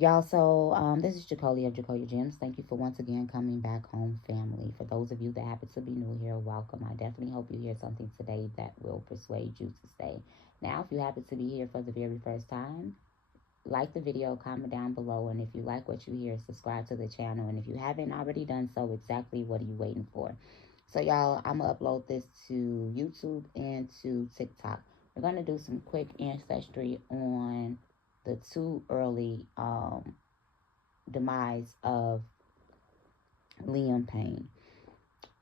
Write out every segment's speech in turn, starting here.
Y'all, so this is Jacolia of Jacolia Gems. Thank you for once again coming back home, family. For those of you that happen to be new here, welcome. I definitely hope you hear something today that will persuade you to stay. Now, if you happen to be here for the very first time, like the video, comment down below, and if you like what you hear, subscribe to the channel. And if you haven't already done so, exactly what are you waiting for? So, y'all, I'm gonna upload this to YouTube and to TikTok. We're gonna do some quick ancestry on the too early demise of Liam Payne.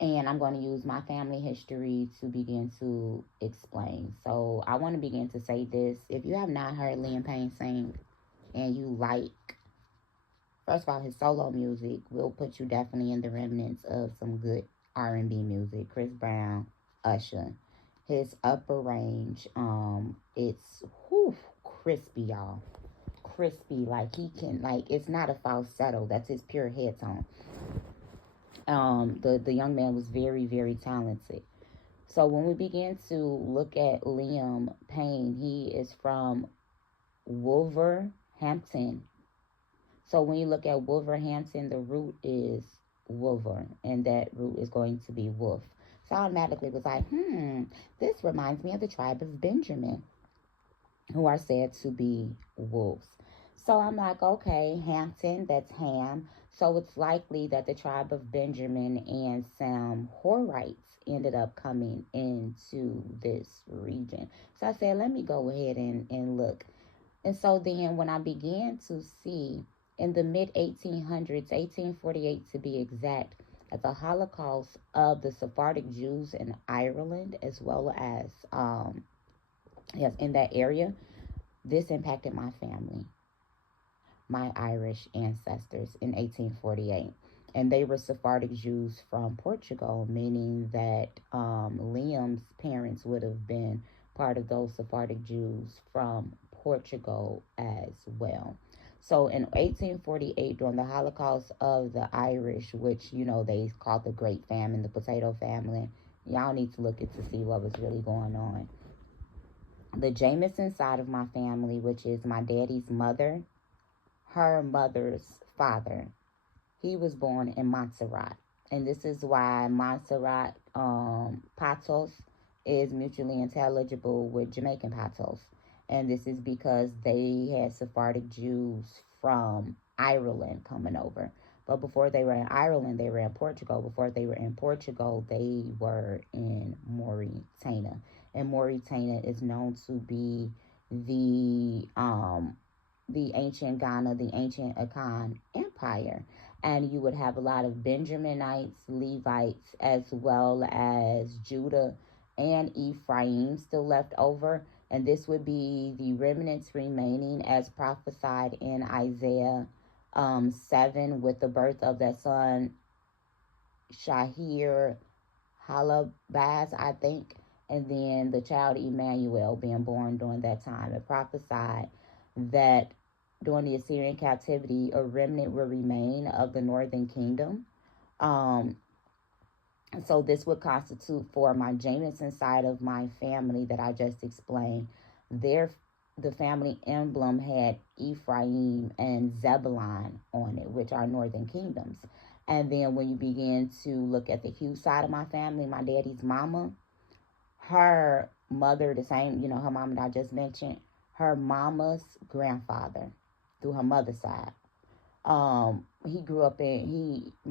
And I'm going to use my family history to begin to explain. So I want to begin to say this. If you have not heard Liam Payne sing and you like, first of all, his solo music will put you definitely in the remnants of some good R&B music. Chris Brown, Usher. His upper range, it's crispy, y'all. Crispy, like he can, like it's not a falsetto. That's his pure head tone. The young man was very, very talented. So when we begin to look at Liam Payne, he is from Wolverhampton. So when you look at Wolverhampton, the root is Wolver, and that root is going to be wolf. So I automatically was like, this reminds me of the tribe of Benjamin, who are said to be wolves. So I'm like, okay, Hampton, that's Ham. So it's likely that the tribe of Benjamin and some Horites ended up coming into this region. So I said, let me go ahead and look. And so then when I began to see in the mid 1800s, 1848 to be exact, at the Holocaust of the Sephardic Jews in Ireland, as well as yes, in that area, this impacted my family, my Irish ancestors in 1848. And they were Sephardic Jews from Portugal, meaning that Liam's parents would have been part of those Sephardic Jews from Portugal as well. So in 1848, during the Holocaust of the Irish, which, you know, they called the Great Famine, the Potato Famine, y'all need to look at to see what was really going on. The Jameson side of my family, which is my daddy's mother, her mother's father, he was born in Montserrat. And this is why Montserrat Patos is mutually intelligible with Jamaican Patos. And this is because they had Sephardic Jews from Ireland coming over. But before they were in Ireland, they were in Portugal. Before they were in Portugal, they were in Mauritania. And Mauritania is known to be the ancient Ghana, the ancient Akan Empire. And you would have a lot of Benjaminites, Levites, as well as Judah and Ephraim still left over. And this would be the remnants remaining as prophesied in Isaiah 7 with the birth of that son, Shahir Halabaz, I think. And then the child Emmanuel being born during that time. It prophesied that during the Assyrian captivity, a remnant will remain of the northern kingdom. So this would constitute for my Jameson side of my family that I just explained. The family emblem had Ephraim and Zebulon on it, which are northern kingdoms. And then when you begin to look at the Hughes side of my family, my daddy's mama, her mother, the same, you know, her mama that I just mentioned, her mama's grandfather through her mother's side. My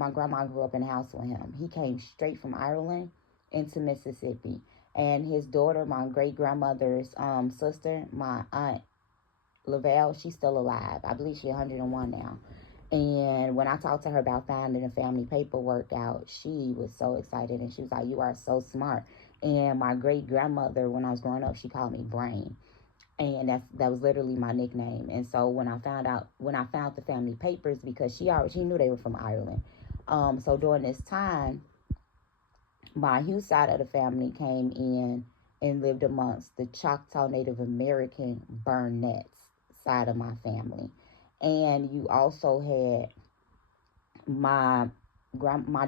grandma grew up in a house with him. He came straight from Ireland into Mississippi. And his daughter, my great grandmother's sister, my aunt Lavelle, she's still alive. I believe she's 101 now. And when I talked to her about finding the family paperwork out, she was so excited. And she was like, "You are so smart." And my great grandmother, when I was growing up, she called me Brain. And that was literally my nickname. And so when I found the family papers, because she knew they were from Ireland. So during this time, my Hughes side of the family came in and lived amongst the Choctaw Native American Burnett's side of my family. And you also had my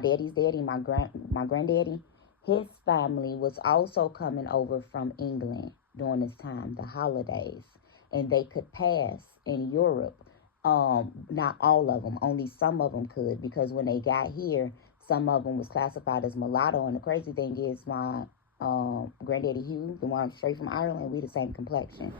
daddy's daddy, my granddaddy, his family was also coming over from England during this time, the holidays, and they could pass in Europe Not all of them, only some of them could, because when they got here, some of them was classified as mulatto. And the crazy thing is, my granddaddy Hugh, the one straight from Ireland, we the same complexion.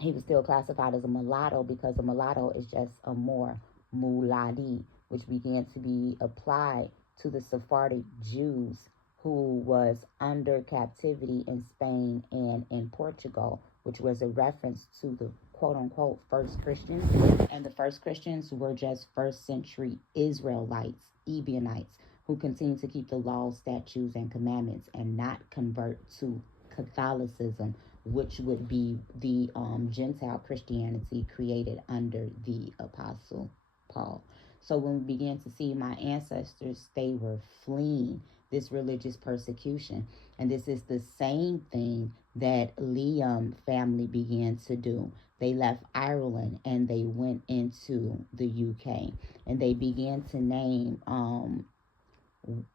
He was still classified as a mulatto because a mulatto is just a more muladi, which began to be applied to the Sephardic Jews who was under captivity in Spain and in Portugal, which was a reference to the quote unquote first Christians. And the first Christians were just first century Israelites, Ebionites, who continued to keep the laws, statutes, and commandments and not convert to Catholicism, which would be the Gentile Christianity created under the Apostle Paul. So when we began to see my ancestors, they were fleeing this religious persecution. And this is the same thing that Liam family began to do. They left Ireland and they went into the UK. And they began to name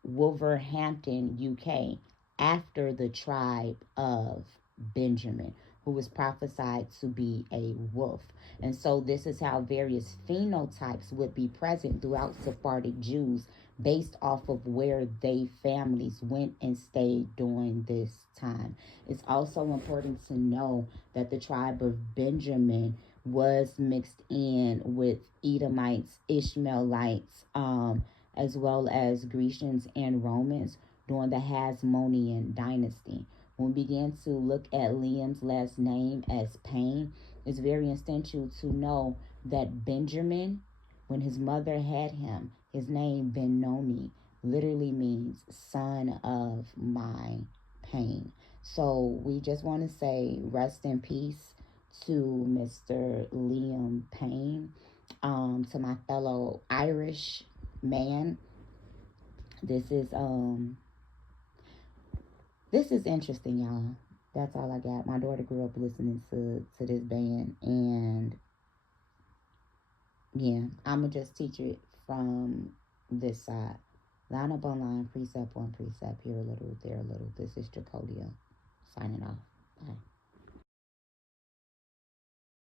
Wolverhampton, UK, after the tribe of Benjamin, who was prophesied to be a wolf. And so this is how various phenotypes would be present throughout Sephardic Jews based off of where they families went and stayed during this time. It's also important to know that the tribe of Benjamin was mixed in with Edomites, Ishmaelites, as well as Grecians and Romans during the Hasmonean dynasty. When we began to look at Liam's last name as Payne, it's very essential to know that Benjamin, when his mother had him, his name Benoni literally means son of my pain. So we just want to say rest in peace to Mr. Liam Payne, to my fellow Irish man. This is interesting, y'all. That's all I got. My daughter grew up listening to this band, and yeah, I'ma just teach it from this side. Line up on line, precept on precept, here a little, there a little. This is Jacodia, signing off. Bye.